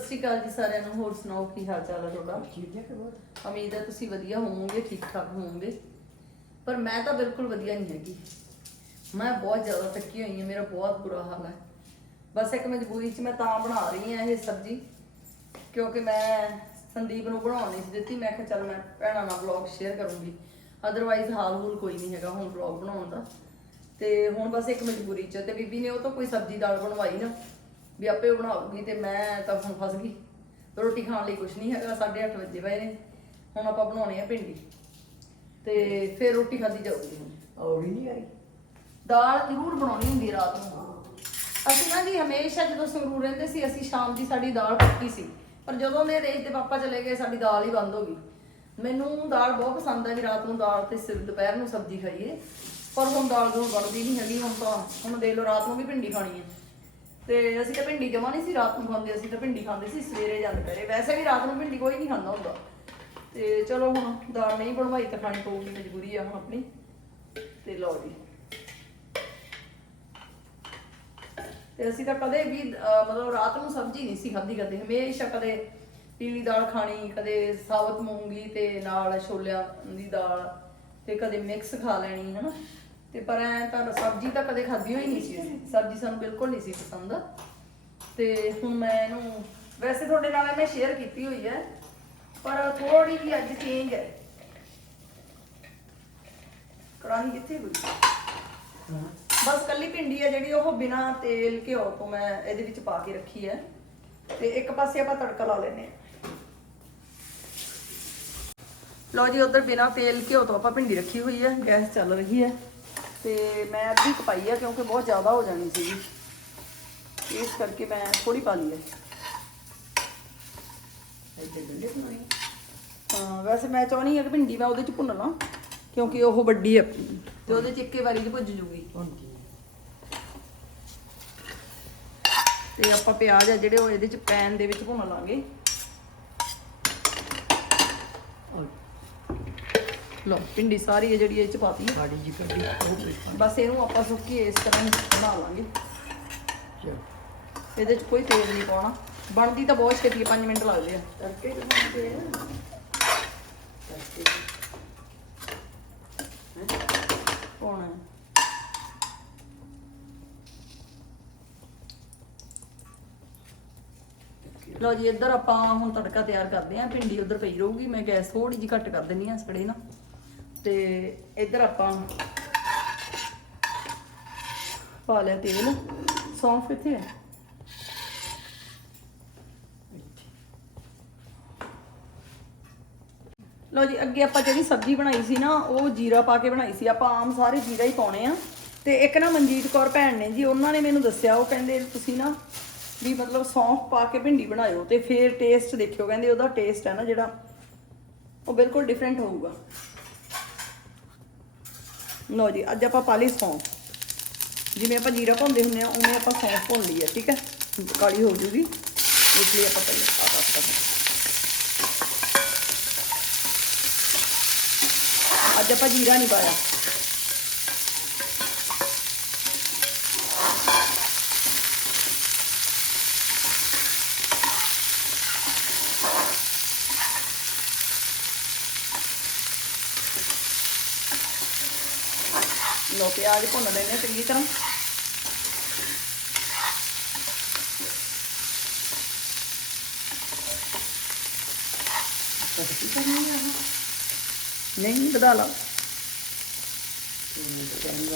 ਸ਼੍ਰੀ ਅਕਾਲ ਜੀ ਸਾਰਿਆਂ ਨੂੰ ਹੋਰ ਸੁਣਾਓ ਕੀ ਹਾਲ ਚਾਲ ਹੈ ਤੁਹਾਡਾ? ਠੀਕ ਹੈ ਕਿ ਬਹੁਤ ਉਮੀਦ ਹੈ ਤੁਸੀਂ ਵਧੀਆ ਹੋਵੋਗੇ ਠੀਕ ਠਾਕ ਹੋਵੋਗੇ। ਪਰ ਮੈਂ ਤਾਂ ਬਿਲਕੁਲ ਵਧੀਆ ਨਹੀਂ ਹੈਗੀ। ਮੈਂ ਬਹੁਤ ਜ਼ਿਆਦਾ ਥੱਕੀ ਹੋਈ ਹਾਂ ਮੇਰਾ ਬਹੁਤ ਬੁਰਾ ਹਾਲ ਹੈ। ਬਸ ਇੱਕ ਮਜਬੂਰੀ 'ਚ ਮੈਂ ਤਾਂ ਬਣਾ ਰਹੀ ਹਾਂ ਇਹ ਸਬਜ਼ੀ ਕਿਉਂਕਿ ਮੈਂ ਸੰਦੀਪ ਨੂੰ ਬਣਾਉਣ ਨਹੀਂ ਸੀ ਦਿੱਤੀ। ਮੈਂ ਕਿਹਾ ਚੱਲ ਮੈਂ ਭੈਣਾਂ ਨਾਲ ਵਲੌਗ ਸ਼ੇਅਰ ਕਰੂੰਗੀ। ਅਦਰਵਾਈਜ਼ ਹਾਲ ਹੂਲ ਕੋਈ ਨਹੀਂ ਹੈਗਾ ਹੁਣ ਵਲੌਗ ਬਣਾਉਣ ਦਾ। ਤੇ ਹੁਣ ਬਸ ਇੱਕ ਮਜਬੂਰੀ 'ਚ ਤੇ ਬੀਬੀ ਨੇ ਉਹ ਤੋਂ ਕੋਈ ਸਬਜ਼ੀ ਦਾਲ ਬਣਵਾਈ ਨਾ। ਵੀ ਆਪੇ ਬਣਾਉਗੀ ਤੇ ਮੈਂ ਤਾਂ ਹੁਣ ਫਸ ਗਈ। ਰੋਟੀ ਖਾਣ ਲਈ ਕੁਝ ਨਹੀਂ ਹੈਗਾ 8:30 ਵਜੇ ਪਏ ਨੇ। ਹੁਣ ਆਪਾਂ ਬਣਾਉਣੇ ਆ ਭਿੰਡੀ। ਤੇ ਫਿਰ ਰੋਟੀ ਖਾਧੀ ਜਾਊਗੀ ਹੁਣ। ਔੜੀ ਨਹੀਂ ਆਈ? ਦਾਲ ਜ਼ਰੂਰ ਬਣਾਉਣੀ ਹੁੰਦੀ ਰਾਤ ਨੂੰ। ਅਸੀਂ ਨਾ ਜੀ ਹਮੇਸ਼ਾ ਜਦੋਂ ਸੰਗਰੂਰ ਰਹਿੰਦੇ ਸੀ ਅਸੀਂ ਸ਼ਾਮ ਦੀ ਸਾਡੀ ਦਾਲ ਪੱਕੀ ਸੀ। ਪਰ ਜਦੋਂ ਦੇ ਰੇਜ ਤੇ ਪਾਪਾ ਚਲੇ ਗਏ ਸਾਡੀ ਦਾਲ ਹੀ ਬੰਦ ਹੋ ਗਈ। ਮੈਨੂੰ ਦਾਲ ਬਹੁਤ ਪਸੰਦ ਹੈ ਵੀ ਰਾਤ ਨੂੰ ਦਾਲ ਤੇ ਸਿਰ ਦੁਪਹਿਰ ਨੂੰ ਸਬਜ਼ੀ ਖਾਈਏ। ਪਰ ਹੁਣ ਦਾਲ ਦੂਲ ਬਣਦੀ ਨਹੀਂ ਹੈਗੀ ਹੁਣ ਤਾਂ ਹੁਣ ਦੇਖ ਲਓ ਰਾਤ ਨੂੰ ਵੀ ਭਿੰਡੀ ਖਾਣੀ ਹੈ। ਤੇ ਅਸੀਂ ਤਾਂ ਭਿੰਡੀ ਜਮਾ ਨਹੀਂ ਸੀ, ਰਾਤ ਨੂੰ ਖਾਂਦੇ, ਅਸੀਂ ਤਾਂ ਭਿੰਡੀ ਖਾਂਦੇ ਸੀ, ਸਵੇਰੇ ਜਾਂ ਦੁਪਹਿਰੇ। ਵੈਸੇ ਵੀ ਰਾਤ ਨੂੰ ਭਿੰਡੀ ਕੋਈ ਨਹੀਂ ਖਾਂਦਾ ਹੁੰਦਾ। ਤੇ ਚਲੋ ਹੁਣ ਦਾਲ ਨਹੀਂ ਬਣਵਾਈ ਤਾਂ ਖਾਣੀ ਪਊਗੀ, ਮਜਬੂਰੀ ਆ ਹੁਣ ਆਪਣੀ। ਤੇ ਲਓ ਜੀ। ਤੇ ਅਸੀਂ ਤਾਂ ਕਦੇ ਵੀ ਮਤਲਬ ਰਾਤ ਨੂੰ ਸਬਜ਼ੀ ਨਹੀਂ ਸੀ ਖਾਧੀ ਕਦੇ। ਹਮੇਸ਼ਾ ਕਦੇ ਪੀਲੀ ਦਾਲ ਖਾਣੀ, ਕਦੇ ਸਾਬਤ ਮੂੰਗੀ ਤੇ ਨਾਲ ਛੋਲਿਆਂ ਦੀ ਦਾਲ, ਤੇ ਕਦੇ ਮਿਕਸ ਖਾ ਲੈਣੀ, ਹਨਾ? ਤੇ ਪਰ ਐ ਤਾਂ ਸਬਜ਼ੀ ਤਾਂ ਕਦੇ ਖਾਧੀ ਹੋਈ ਨਹੀਂ ਸੀ। ਸਬਜ਼ੀ ਸਾਨੂੰ ਬਿਲਕੁਲ ਨਹੀਂ ਸੀ ਪਸੰਦ। ਤੇ ਹੁਣ ਮੈਂ ਇਹਨੂੰ, ਵੈਸੇ ਤੁਹਾਡੇ ਨਾਲ ਮੈਂ ਸ਼ੇਅਰ ਕੀਤੀ ਹੋਈ ਹੈ, ਪਰ ਥੋੜੀ ਜਿਹੀ ਅੱਜ ਚੇਂਜ ਹੈ। ਕੜਾਹੀ ਕਿੱਥੇ ਗਈ? ਬਸ ਕੱਲੀ ਭਿੰਡੀ ਹੈ ਜਿਹੜੀ ਉਹ ਬਿਨਾ ਤੇਲ ਘਿਓ ਤੋਂ ਮੈਂ ਇਹਦੇ ਵਿੱਚ ਪਾ ਕੇ ਰੱਖੀ ਹੈ। ਤੇ ਇੱਕ ਪਾਸੇ ਆਪਾਂ ਤੜਕਾ ਲਾ ਲੈਨੇ ਆ ਲਓ ਜੀ, ਉਧਰ ਬਿਨਾ ਤੇਲ ਘਿਓ ਤੋਂ ਆਪਾਂ ਭਿੰਡੀ ਰੱਖੀ ਹੋਈ ਹੈ, ਗੈਸ ਚੱਲ ਰਹੀ ਹੈ। ਤੇ ਮੈਂ ਅੱਧੀ ਕਪਾਈ ਹੈ ਕਿਉਂਕਿ ਬਹੁਤ ਜ਼ਿਆਦਾ ਹੋ ਜਾਣੀ ਸੀਗੀ। ਇਸ ਕਰਕੇ ਮੈਂ ਥੋੜੀ ਪਾ ਲਈ ਹੈ। ਵੈਸੇ ਮੈਂ ਚਾਹਣੀ ਹੈ ਕਿ ਭਿੰਡੀ ਮੈਂ ਉਹਦੇ ਚ ਭੁੰਨ ਲਾਂ ਕਿਉਂਕਿ ਉਹ ਵੱਡੀ ਹੈ ਤੇ ਉਹਦੇ ਚ ਇੱਕੇ ਵਾਰੀ ਚ ਭੁੱਜ ਜੂਗੀ। ਤੇ ਆਪਾਂ ਪਿਆਜ਼ ਆ ਜਿਹੜੇ ਉਹ ਇਹਦੇ ਚ ਪੈਨ ਦੇ ਵਿੱਚ ਭੁੰਨ ਲਾਂਗੇ। ਲਓ ਭਿੰਡੀ ਸਾਰੀ ਹੈ ਜਿਹੜੀ ਇਹ ਚ ਪਾਤੀ ਹੈ। ਸਾੜੀ ਜੀ ਕੱਢੀ ਉਹ ਬਸ ਇਹਨੂੰ ਆਪਾਂ ਸੁੱਕੀ ਇਸ ਤਰ੍ਹਾਂ ਹੀ ਬਣਾ ਲਾਂਗੇ। ਚਲ। ਇਹਦੇ ਚ ਕੋਈ ਤੇਲ ਨਹੀਂ ਪਾਉਣਾ। ਬਣਦੀ ਤਾਂ ਬਹੁਤ ਛੇਤੀ 5 ਮਿੰਟ ਲੱਗਦੇ ਆ। ਤੜਕੇ ਦੇ ਬਣਦੇ ਆ ਤੜਕੇ ਪਾਉਣਾ ਹੈ। ਲਓ ਜੀ ਇੱਧਰ ਆਪਾਂ ਹੁਣ ਤੜਕਾ ਤਿਆਰ ਕਰਦੇ ਆਂ ਭਿੰਡੀ ਉਧਰ ਪਈ ਰਹੂਗੀ ਮੈਂ ਗੈਸ ਥੋੜੀ ਜਿਹੀ ਘੱਟ ਕਰ ਦਿੰਨੀ ਆ ਸੜੇ ਨਾ। ਤੇ ਇੱਧਰ ਆਪਾਂ ਪਾ ਲਿਆ ਤੇਲ। ਸੌਂਫ ਇੱਥੇ ਹੈ। ਲਓ ਜੀ, ਅੱਗੇ ਆਪਾਂ ਜਿਹੜੀ ਸਬਜ਼ੀ ਬਣਾਈ ਸੀ ਨਾ, ਉਹ ਜੀਰਾ ਪਾ ਕੇ ਬਣਾਈ ਸੀ। ਆਪਾਂ ਆਮ ਸਾਰੇ ਜੀਰਾ ਹੀ ਪਾਉਣੇ ਆ। ਤੇ ਇੱਕ ਨਾ ਮਨਜੀਤ ਕੌਰ ਭੈਣ ਨੇ ਜੀ, ਉਹਨਾਂ ਨੇ ਮੈਨੂੰ ਦੱਸਿਆ, ਉਹ ਕਹਿੰਦੇ ਤੁਸੀਂ ਨਾ ਵੀ ਮਤਲਬ ਸੌਂਫ ਪਾ ਕੇ ਭਿੰਡੀ ਬਣਾਇਓ ਤੇ ਫੇਰ ਟੇਸਟ ਦੇਖਿਓ। ਕਹਿੰਦੇ ਉਹਦਾ ਟੇਸਟ ਹੈ ਨਾ ਜਿਹੜਾ, ਉਹ ਬਿਲਕੁਲ ਡਿਫਰੈਂਟ ਹੋਊਗਾ। ਲਓ ਜੀ, ਅੱਜ ਆਪਾਂ ਪਾ ਲਈ ਸੌਂਫ। ਜਿਵੇਂ ਆਪਾਂ ਜੀਰਾ ਪਾਉਂਦੇ ਹੁੰਦੇ ਆ, ਉਵੇਂ ਆਪਾਂ ਸੌਂਫ ਭੁੰਨ ਲਈ ਹੈ ਠੀਕ ਹੈ? ਕਾਲੀ ਹੋ ਜੂਗੀ। ਇਸ ਲਈ ਆਪਾਂ ਪਹਿਲਾਂ ਪਾ ਦਿੱਤਾ ਅੱਜ ਆਪਾਂ ਜੀਰਾ ਨਹੀਂ ਪਾਇਆ। ਲੋ ਪਿਆਜ਼ ਭੁੰਨ ਲੈਣੇ ਚੰਗੀ ਤਰ੍ਹਾਂ। ਨਹੀਂ ਵਧਾ ਲਾ।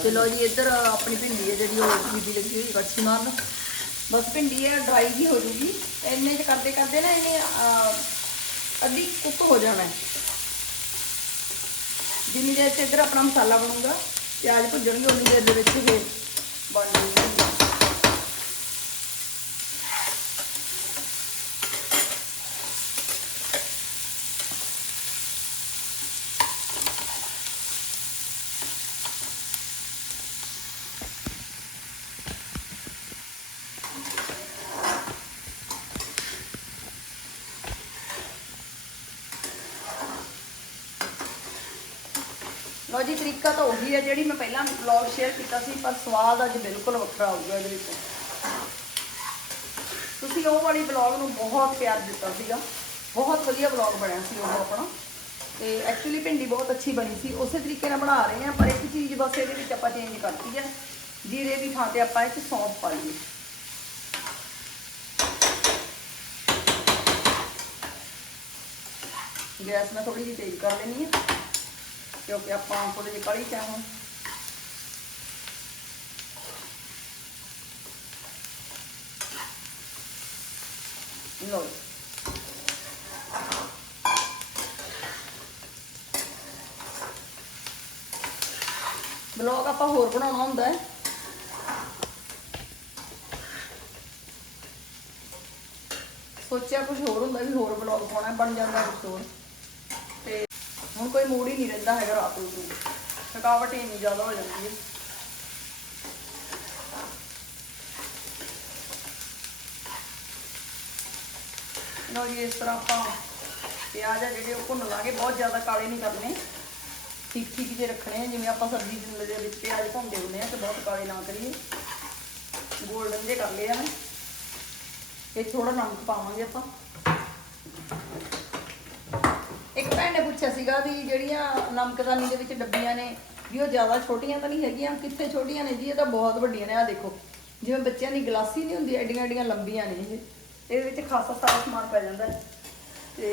ਚਲੋ ਜੀ ਇੱਧਰ ਆਪਣੀ ਭਿੰਡੀ ਹੈ ਜਿਹੜੀ ਉਹ ਬੀਬੀ ਲੱਗੀ ਹੋਈ ਕੜਛੀ ਮਾਰਨ ਬਸ ਭਿੰਡੀ ਹੈ ਡਰਾਈ ਜੀ ਹੋ ਜੂਗੀ। ਇੰਨੇ ਚ ਕਰਦੇ ਕਰਦੇ ਨਾ ਇਹਨੇ ਅੱਧੀ ਕੁੱਕ ਹੋ ਜਾਣਾ ਹੈ। ਜਿੰਨੀ ਦੇਰ ਚ ਇੱਧਰ ਆਪਣਾ ਮਸਾਲਾ ਬਣੂਗਾ। ਪਿਆਜ਼ ਭੁੱਜਣਗੇ ਉਨੀ ਦੇਰ ਦੇ ਲਓ ਜੀ, ਤਰੀਕਾ ਤਾਂ ਉਹੀ ਹੈ ਜਿਹੜੀ ਮੈਂ ਪਹਿਲਾਂ ਵਲੌਗ ਸ਼ੇਅਰ ਕੀਤਾ ਸੀ, ਪਰ ਸਵਾਦ ਅੱਜ ਬਿਲਕੁਲ ਵੱਖਰਾ ਆਊਗਾ ਇਹਦੇ ਵਿੱਚ। ਤੁਸੀਂ ਉਹ ਵਾਲੀ ਵਲੌਗ ਨੂੰ ਬਹੁਤ ਪਿਆਰ ਦਿੱਤਾ ਸੀਗਾ। ਬਹੁਤ ਵਧੀਆ ਵਲੌਗ ਬਣਿਆ ਸੀ ਉਹ ਆਪਣਾ। ਤੇ ਐਕਚੁਅਲੀ ਭਿੰਡੀ ਬਹੁਤ ਅੱਛੀ ਬਣੀ ਸੀ। ਉਸੇ ਤਰੀਕੇ ਨਾਲ ਬਣਾ ਰਹੇ ਹਾਂ, ਪਰ ਇੱਕ ਚੀਜ਼ ਬਸ ਇਹਦੇ ਵਿੱਚ ਆਪਾਂ ਚੇਂਜ ਕਰਤੀ ਹੈ। ਜੀਰੇ ਦੀ ਥਾਂ ਤੇ ਆਪਾਂ ਇਹ 'ਚ ਸੌਂਫ ਪਾ ਲਈਏ ਗੈਸ ਮੈਂ ਥੋੜੀ ਜਿਹੀ ਤੇਜ਼ ਕਰ ਲੈਣੀ ਹੈ। ਕਿਉਂਕਿ ਆਪਾਂ ਥੋੜੇ ਜਿਹੇ ਕੜੀ ਚਾਹਾਂ ਲਓ ਬਲੌਗ ਆਪਾਂ ਹੋਰ ਬਣਾਉਣਾ ਹੁੰਦਾ ਹੈ। ਸੋਚਿਆ ਕੁਝ ਹੋਰ ਹੁੰਦਾ ਵੀ ਹੋਰ ਬਲੌਗ ਪਾਉਣਾ ਬਣ ਜਾਂਦਾ ਕੁਝ ਹੋਰ। ਹੁਣ ਕੋਈ ਮੂਡ ਹੀ ਨਹੀਂ ਰਹਿੰਦਾ ਹੈਗਾ ਰਾਤ ਨੂੰ ਥਕਾਵਟ ਹੀ ਇੰਨੀ ਜ਼ਿਆਦਾ ਹੋ ਜਾਂਦੀ ਹੈ। ਲਓ ਜੀ, ਇਸ ਤਰ੍ਹਾਂ ਆਪਾਂ ਪਿਆਜ਼ ਆ ਜਿਹੜੇ ਉਹ ਭੁੰਨ ਲਾਂਗੇ। ਬਹੁਤ ਜ਼ਿਆਦਾ ਕਾਲੇ ਨਹੀਂ ਕਰਨੇ। ਠੀਕ ਠੀਕ ਜੇ ਰੱਖਣੇ ਜਿਵੇਂ ਆਪਾਂ ਸਬਜ਼ੀ ਦੇ ਵਿੱਚ ਪਿਆਜ਼ ਭੁੰਨਦੇ ਹੁੰਦੇ ਆ, ਤੇ ਬਹੁਤ ਕਾਲੇ ਨਾ ਕਰੀਏ। ਗੋਲਡਨ ਜਿਹੇ ਕਰ ਲਏ ਆ ਇਹ ਥੋੜਾ ਨਮਕ ਪਾਵਾਂਗੇ ਆਪਾਂ ਇੱਕ ਭੈਣ ਨੇ ਪੁੱਛਿਆ ਸੀਗਾ ਵੀ ਜਿਹੜੀਆਂ ਨਮਕਦਾਨੀ ਦੇ ਵਿੱਚ ਡੱਬੀਆਂ ਨੇ, ਵੀ ਉਹ ਜ਼ਿਆਦਾ ਛੋਟੀਆਂ ਤਾਂ ਨਹੀਂ ਹੈਗੀਆਂ ਕਿੱਥੇ ਛੋਟੀਆਂ ਨੇ ਜੀ? ਇਹ ਤਾਂ ਬਹੁਤ ਵੱਡੀਆਂ ਨੇ ਆ ਦੇਖੋ। ਜਿਵੇਂ ਬੱਚਿਆਂ ਦੀ ਗਲਾਸੀ ਨਹੀਂ ਹੁੰਦੀ, ਐਡੀਆਂ ਐਡੀਆਂ ਲੰਬੀਆਂ ਨੇ ਇਹ। ਇਹਦੇ ਵਿੱਚ ਖਾਸਾ ਸਾਰਾ ਸਮਾਨ ਪੈ ਜਾਂਦਾ ਤੇ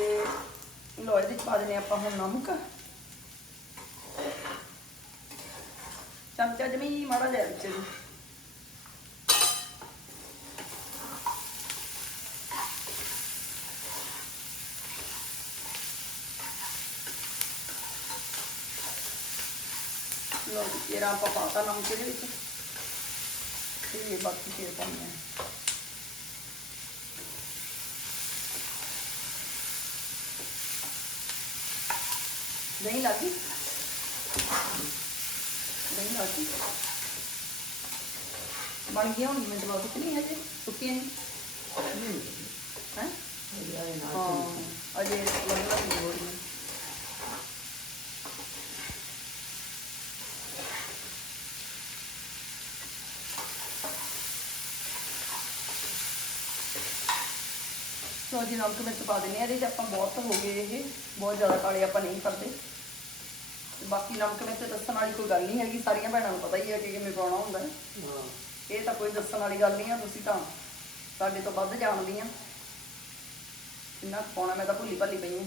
ਲੋ ਇਹਦੇ ਵਿੱਚ ਪਾ ਦਿੰਦੇ ਆਪਾਂ ਹੁਣ ਨਮਕ। ਚਮਚਾ ਜਮੀ ਮਾੜਾ ਜਿਹਾ ਵਿੱਚ। ਜੀ ਲੋ ਜੀ ਇਹਦਾ ਆਪਾਂ ਪਾਤਾ ਨਮਕ ਇਹਦੇ ਵਿੱਚ। ਤੇ ਬਾਕੀ ਫੇਰ ਪਾਉਂਦੇ ਹਾਂ। ਦਹੀਂ ਲੱਗੀ ਦਹੀਂ ਲੱਗੀ ਬਣ ਗਿਆ ਹੁਣ ਮਿੰਟ ਬਾਅਦ ਕਿੰਨੀ ਹਜੇ। ਸੁੱਕੀਆਂ ਨਹੀਂ ਹੈ। ਹਾਂ? ਅਜੇ ਲੱਗਣਾ ਨਹੀਂ ਹੋ ਰਹੀ ਸੋ ਜੀ ਨਮਕ ਮਿਰਚ ਪਾ ਦਿੰਦੇ ਆ ਇਹਦੇ 'ਚ ਆਪਾਂ ਬਹੁਤ ਹੋ ਗਏ ਇਹ ਬਹੁਤ ਜ਼ਿਆਦਾ ਕਾਲੇ ਆਪਾਂ ਨਹੀਂ ਕਰਦੇ। ਬਾਕੀ ਨਮਕ ਮਿਰਚ ਦੱਸਣ ਵਾਲੀ ਕੋਈ ਗੱਲ ਨਹੀਂ ਹੈਗੀ ਸਾਰੀਆਂ ਭੈਣਾਂ ਨੂੰ ਪਤਾ ਹੀ ਹੈ ਕਿ ਕਿਵੇਂ ਪਾਉਣਾ ਹੁੰਦਾ ਹੈ। ਇਹ ਤਾਂ ਕੋਈ ਦੱਸਣ ਵਾਲੀ ਗੱਲ ਨਹੀਂ ਆ ਤੁਸੀਂ ਤਾਂ ਸਾਡੇ ਤੋਂ ਵੱਧ ਜਾਣਦੀਆਂ ਕਿੰਨਾ ਪਾਉਣਾ ਮੈਂ ਤਾਂ ਭੁੱਲੀ ਭਾਲੀ ਪਈ ਹਾਂ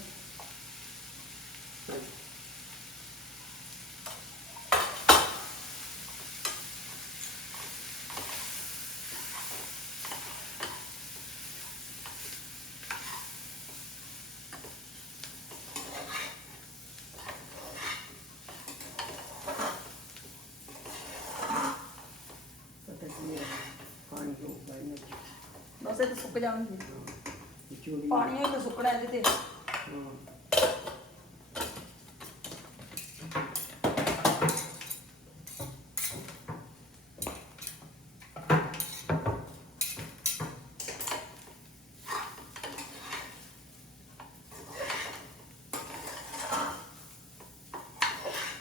ਪਤਾ ਕੀ ਹੈ ਪਾਣੀ ਹੋ ਗਿਆ ਨਾ ਬਸ ਇਹ ਸੁੱਕ ਜਾਣਗੇ। ਚੋਰੀ ਪਾਣੀ ਇਹ ਤਾਂ ਸੁੱਕਣਾ ਇਹਦੇ ਤੇ।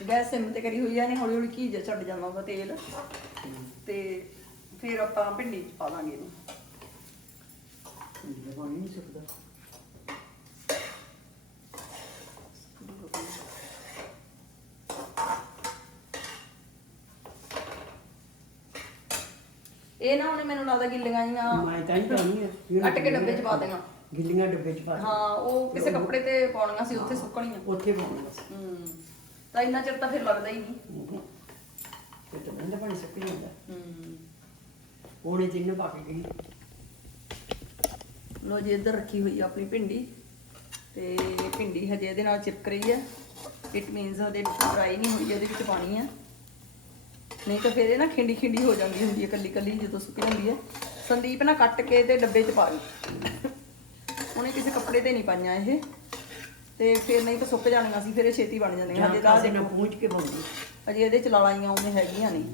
ਗੈਸ ਸਿਮ ਤੇ ਕਰੀ ਹੋਈ ਆ ਨੇ ਹੌਲੀ ਹੌਲੀ ਘੀ ਜਿਹਾ ਛੱਡ ਜਾਵਾਂਗਾ ਤੇਲ। ਤੇ ਫਿਰ ਆਪਾਂ ਭਿੰਡੀ ਚ ਪਾ ਦਾਂਗੇ ਇਹਨੂੰ। ਸਕਦਾ ਇਹ ਨਾ ਉਹਨੇ ਮੈਨੂੰ ਲੱਗਦਾ ਗਿੱਲੀਆਂ ਜੀਆਂ ਮੈਂ ਤਾਂ ਹੀ ਪਾਣੀ ਹੈ ਕੱਟ ਕੇ ਡੱਬੇ ਚ ਪਾ ਦੇਣਾ। ਗਿੱਲੀਆਂ ਡੱਬੇ ਚ ਪਾ ਹਾਂ ਉਹ ਕਿਸੇ ਕੱਪੜੇ ਤੇ ਪਾਉਣੀਆਂ ਸੀ ਉੱਥੇ ਸੁੱਕਣੀਆਂ। ਉੱਥੇ ਪਾਉਣਾ ਬਸ ਹੂੰ ਤਾਂ ਇੰਨਾ ਚਿਰ ਤਾਂ ਫਿਰ ਲੱਗਦਾ ਹੀ ਨਹੀਂ। ਤੇ ਤਾਂ ਬੰਦਾ ਪਾਣੀ ਸੁੱਕ ਜਾਂਦਾ ਹੂੰ। ਉਹਨੇ ਤਿੰਨ ਪਾ ਕੇ ਗਈ। ਲੋ ਜੀ ਇੱਧਰ ਰੱਖੀ ਹੋਈ ਆ ਆਪਣੀ ਭਿੰਡੀ। ਤੇ ਭਿੰਡੀ ਹਜੇ ਇਹਦੇ ਨਾਲ ਚਿਪਕ ਰਹੀ ਹੈ ਇਟ ਮੀਨਸ ਉਹਦੇ ਫਰਾਈ ਨਹੀਂ ਹੋਈ ਇਹਦੇ ਵਿੱਚ ਪਾਣੀ ਆ। ਨਹੀਂ ਤਾਂ ਫਿਰ ਇਹ ਨਾ ਖਿੰਡੀ ਖਿੰਡੀ ਹੋ ਜਾਂਦੀ ਹੁੰਦੀ ਹੈ ਕੱਲੀ ਕੱਲੀ ਜਦੋਂ ਸੁੱਕ ਜਾਂਦੀ ਹੈ ਸੰਦੀਪ ਨਾ ਕੱਟ ਕੇ ਤੇ ਡੱਬੇ 'ਚ ਪਾ ਲਈ ਉਹਨੇ ਕਿਸੇ ਕੱਪੜੇ ਤੇ ਨਹੀਂ ਪਾਈਆਂ ਇਹ। ਤੇ ਫਿਰ ਨਹੀਂ ਤਾਂ ਸੁੱਕ ਜਾਣੀਆਂ ਸੀ ਫਿਰ ਇਹ ਛੇਤੀ ਬਣ ਜਾਂਦੀਆਂ। ਹਜੇ ਤਾਂ ਦੇਖੋ। ਪੂੰਝ ਕੇ ਪਾਉਂਦੀ। ਅਜੇ ਇਹਦੇ ਚ ਲਾਲਾਈਆਂ ਉਵੇਂ ਹੈਗੀਆਂ ਨਹੀਂ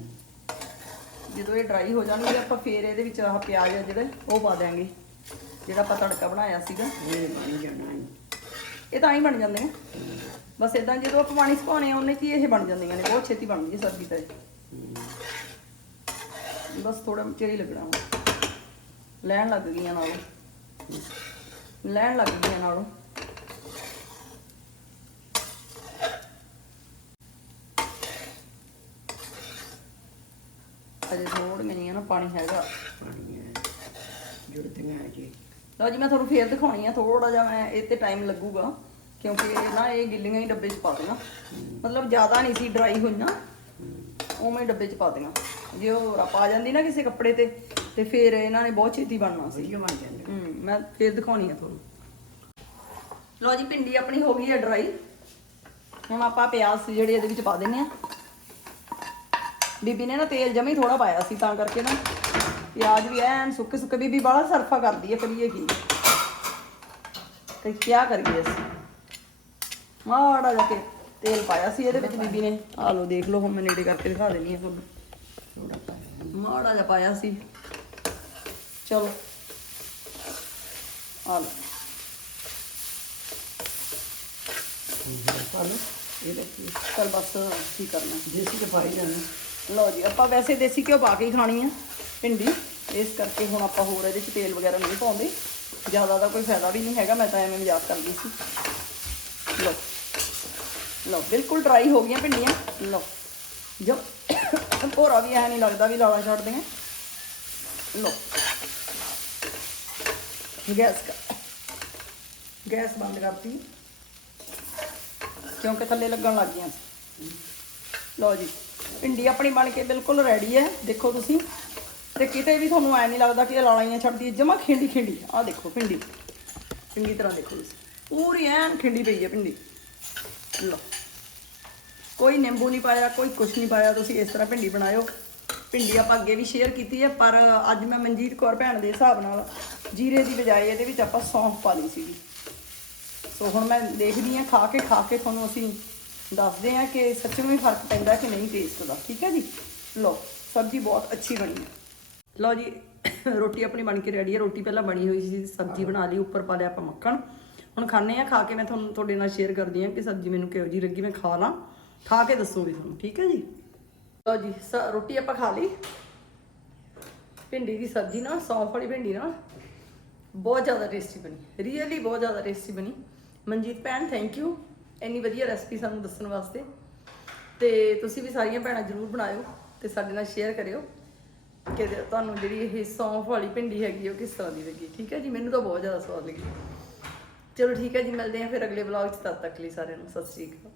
ਜਦੋਂ ਇਹ ਡਰਾਈ ਹੋ ਜਾਣਗੇ ਆਪਾਂ ਫੇਰ ਇਹਦੇ ਵਿੱਚ ਆਹ ਪਿਆਜ਼ ਆ ਜਿਹੜਾ ਉਹ ਪਾ ਦਿਆਂਗੇ। ਜਿਹੜਾ ਆਪਾਂ ਤੜਕਾ ਬਣਾਇਆ ਸੀਗਾ। ਇਹ ਬਣ ਜਾਣਾ ਹੈ ਇਹ ਤਾਂ ਹੀ ਬਣ ਜਾਂਦੇ ਨੇ। ਬਸ ਇਦਾਂ ਜਦੋਂ ਆਪਾਂ ਪਾਣੀ ਸੁਕਾਉਣੇ ਆ ਉਹਨੇ ਕੀ ਇਹ ਬਣ ਜਾਂਦੀਆਂ ਨੇ ਬਹੁਤ ਛੇਤੀ ਬਣਦੀ ਹੈ ਸਬਜ਼ੀ ਤਾਂ ਇਹ। ਬਸ ਥੋੜਾ ਚਿਰ ਹੀ ਲੱਗਣਾ ਵਾ। ਲੈਣ ਲੱਗ ਗਈਆਂ ਨਾਲ। ਲੈਣ ਲੱਗ ਗਈਆਂ ਨਾਲੋਂ। ਅਜੇ ਥੋੜੀਆਂ ਨਹੀਂ ਆ ਨਾ ਪਾਣੀ ਹੈਗਾ। ਪਾਣੀ ਹੈ ਜੁੜਦੀਆਂ ਜੀ। ਲਓ ਜੀ ਮੈਂ ਤੁਹਾਨੂੰ ਫੇਰ ਦਿਖਾਉਣੀ ਆ ਥੋੜਾ ਜਿਹਾ ਮੈਂ ਇਹ ਤੇ ਟਾਈਮ ਲੱਗੂਗਾ ਕਿਉਂਕਿ ਇਹ ਨਾ ਇਹ ਗਿੱਲੀਆਂ ਹੀ ਡੱਬੇ 'ਚ ਪਾ ਦੇਣਾ। ਮਤਲਬ ਜ਼ਿਆਦਾ ਨਹੀਂ ਸੀ ਡਰਾਈ ਹੋਈਆਂ ਉਵੇਂ ਡੱਬੇ 'ਚ ਪਾ ਦੇਣਾ। ਜੇ ਉਹ ਰੱਪ ਆ ਜਾਂਦੀ ਨਾ ਕਿਸੇ ਕੱਪੜੇ ਤੇ ਤੇ ਫਿਰ ਇਹਨਾਂ ਨੇ ਬਹੁਤ ਛੇਤੀ ਬਣਨਾ ਸੀ। ਵਧੀਆ ਬਣ ਜਾਂਦੇ। ਹੂੰ ਮੈਂ ਫੇਰ ਦਿਖਾਉਣੀ ਆ ਤੁਹਾਨੂੰ। ਲਓ ਜੀ ਭਿੰਡੀ ਆਪਣੀ ਹੋ ਗਈ ਹੈ ਡਰਾਈ ਹੁਣ ਆਪਾਂ ਪਿਆਜ਼ ਜਿਹੜੇ ਇਹਦੇ ਵਿੱਚ ਪਾ ਦਿੰਨੇ ਆ। ਬੀਬੀ ਨੇ ਨਾ ਤੇਲ ਜਮੀ ਥੋੜਾ ਪਾਇਆ ਸੀ ਤਾਂ ਕਰਕੇ ਨਾ ਪਿਆਜ਼ ਵੀ ਐਨ ਸੁੱਕੇ ਸੁੱਕੇ ਬੀਬੀ ਬਾਹਲਾ ਸਰਫਾ ਕਰਦੀ ਹੈ ਕਰੀਏ ਕੀ? ਤੇ ਕੀ ਕਰੀਏ ਅਸੀਂ? ਮਾੜਾ ਜਿਹਾ ਤੇਲ ਪਾਇਆ ਸੀ ਇਹਦੇ ਵਿੱਚ ਬੀਬੀ ਨੇ। ਆ ਲਓ ਦੇਖ ਲਓ ਹੁਣ ਮੈਂ ਨੇੜੇ ਕਰਕੇ ਦਿਖਾ ਦੇਣੀ ਆ ਤੁਹਾਨੂੰ। ਮਾੜਾ ਜਿਹਾ ਪਾਇਆ ਸੀ। ਚਲੋ। ਆ ਲਓ। ਇਹਦੇ ਕੀ ਚਲ ਬਸ ਕੀ ਕਰਨਾ। ਦੇਸੀ ਤੇ ਪਾਈ ਜਾਣਾ। ਲਓ ਜੀ, ਆਪਾਂ ਵੈਸੇ ਦੇਸੀ ਘਿਓ ਪਾ ਕੇ ਹੀ ਖਾਣੀ ਆ ਭਿੰਡੀ। ਇਸ ਕਰਕੇ ਹੁਣ ਆਪਾਂ ਹੋਰ ਇਹਦੇ ਚ ਤੇਲ ਵਗੈਰਾ ਨਹੀਂ ਪਾਉਂਦੇ। ਜ਼ਿਆਦਾ ਦਾ ਕੋਈ ਫਾਇਦਾ ਵੀ ਨਹੀਂ ਹੈਗਾ, ਮੈਂ ਤਾਂ ਐਵੇਂ ਮਜ਼ਾਕ ਕਰਦੀ ਸੀ। ਲਓ ਲਓ, ਬਿਲਕੁਲ ਡਰਾਈ ਹੋ ਗਈਆਂ ਭਿੰਡੀਆਂ। ਲਓ ਜਦ ਭੋਰਾ ਵੀ ਐ ਨਹੀਂ ਲੱਗਦਾ ਵੀ ਲਾਲਾ ਛੱਡਦੇ ਆ। ਲਓ, ਗੈਸ ਗੈਸ ਬੰਦ ਕਰਤੀ। ਕਿਉਂਕਿ ਥੱਲੇ ਲੱਗਣ ਲੱਗ ਗਈਆਂ। ਲਓ ਜੀ ਭਿੰਡੀ ਆਪਣੀ ਬਣ ਕੇ ਬਿਲਕੁਲ ਰੈਡੀ ਹੈ। ਦੇਖੋ ਤੁਸੀਂ। ਤੇ ਕਿਤੇ ਵੀ ਤੁਹਾਨੂੰ ਐ ਨਹੀਂ ਲੱਗਦਾ ਕਿ ਇਹ ਲਾਲਾਈਆਂ ਛੱਡਦੀ ਹੈ। ਜਮਾ ਖਿੰਡੀ ਖਿੰਡੀ। ਆਹ ਦੇਖੋ ਭਿੰਡੀ। ਚੰਗੀ ਤਰ੍ਹਾਂ ਦੇਖੋ ਤੁਸੀਂ। ਪੂਰੀ ਐਨ ਖਿੰਡੀ ਪਈ ਹੈ ਭਿੰਡੀ। ਲਓ। ਕੋਈ ਨਿੰਬੂ ਨਹੀਂ ਪਾਇਆ, ਕੋਈ ਕੁਛ ਨਹੀਂ ਪਾਇਆ। ਤੁਸੀਂ ਇਸ ਤਰ੍ਹਾਂ ਭਿੰਡੀ ਬਣਾਇਓ। ਭਿੰਡੀ ਆਪਾਂ ਅੱਗੇ ਵੀ ਸ਼ੇਅਰ ਕੀਤੀ ਹੈ, ਪਰ ਅੱਜ ਮੈਂ ਮਨਜੀਤ ਕੌਰ ਭੈਣ ਦੇ ਹਿਸਾਬ ਨਾਲ ਜੀਰੇ ਦੀ ਬਜਾਏ ਇਹਦੇ ਵਿੱਚ ਆਪਾਂ ਸੌਂਫ ਪਾ ਲਈ ਸੀਗੀ। ਸੋ ਹੁਣ ਮੈਂ ਦੇਖਦੀ ਹਾਂ, ਖਾ ਕੇ ਖਾ ਕੇ ਤੁਹਾਨੂੰ ਅਸੀਂ ਦੱਸਦੇ ਹਾਂ ਕਿ ਸੱਚੀ ਵੀ ਫ਼ਰਕ ਪੈਂਦਾ ਕਿ ਨਹੀਂ ਟੇਸਟ ਦਾ। ਠੀਕ ਹੈ ਜੀ? ਲਓ, ਸਬਜ਼ੀ ਬਹੁਤ ਅੱਛੀ ਬਣੀ ਹੈ। ਲਓ ਜੀ, ਰੋਟੀ ਆਪਣੀ ਬਣ ਕੇ ਰੈਡੀ ਹੈ। ਰੋਟੀ ਪਹਿਲਾਂ ਬਣੀ ਹੋਈ ਸੀ, ਸਬਜ਼ੀ ਬਣਾ ਲਈ, ਉੱਪਰ ਪਾ ਲਿਆ ਆਪਾਂ ਮੱਖਣ। ਹੁਣ ਖਾਣੇ ਆ ਖਾ ਕੇ ਮੈਂ ਤੁਹਾਨੂੰ ਤੁਹਾਡੇ ਨਾਲ ਸ਼ੇਅਰ ਕਰਦੀ ਹਾਂ ਕਿ ਸਬਜ਼ੀ ਮੈਨੂੰ ਕਿਹੋ ਜੀ ਲੱਗੀ, ਮੈਂ ਖਾ ਲਾਂ। ਖਾ ਕੇ ਦੱਸੂਗੀ ਤੁਹਾਨੂੰ, ਠੀਕ ਹੈ ਜੀ? ਲਓ ਜੀ, ਸ- ਰੋਟੀ ਆਪਾਂ ਖਾ ਲਈ। ਭਿੰਡੀ ਦੀ ਸਬਜ਼ੀ ਨਾ ਸੌਂਫ ਵਾਲੀ ਭਿੰਡੀ ਨਾ ਬਹੁਤ ਜ਼ਿਆਦਾ ਟੇਸਟੀ ਬਣੀ। ਰੀਅਲੀ ਬਹੁਤ ਜ਼ਿਆਦਾ ਟੇਸਟੀ ਬਣੀ। ਮਨਜੀਤ ਭੈਣ ਥੈਂਕ ਯੂ ਇੰਨੀ ਵਧੀਆ ਰੈਸਪੀ ਸਾਨੂੰ ਦੱਸਣ ਵਾਸਤੇ। ਤੇ ਤੁਸੀਂ ਵੀ ਸਾਰੀਆਂ ਭੈਣਾਂ ਜਰੂਰ ਬਣਾਇਓ ਤੇ ਸਾਡੇ ਨਾਲ ਸ਼ੇਅਰ ਕਰਿਓ ਕਿ ਤੁਹਾਨੂੰ ਜਿਹੜੀ ਇਹ ਸੌਂਫ ਵਾਲੀ ਭਿੰਡੀ ਹੈਗੀ ਉਹ ਕਿਸ ਤਰ੍ਹਾਂ ਦੀ ਲੱਗੀ। ਠੀਕ ਹੈ ਜੀ? ਮੈਨੂੰ ਤਾਂ ਬਹੁਤ ਜ਼ਿਆਦਾ ਸਵਾਦ ਲੱਗੀ। ਚਲੋ ਠੀਕ ਹੈ ਜੀ, ਮਿਲਦੇ ਹਾਂ ਫਿਰ ਅਗਲੇ ਵਲੌਗ 'ਚ। ਤਦ ਤੱਕ ਲਈ ਸਾਰਿਆਂ ਨੂੰ ਸਤਿ ਸ਼੍ਰੀ ਅਕਾਲ।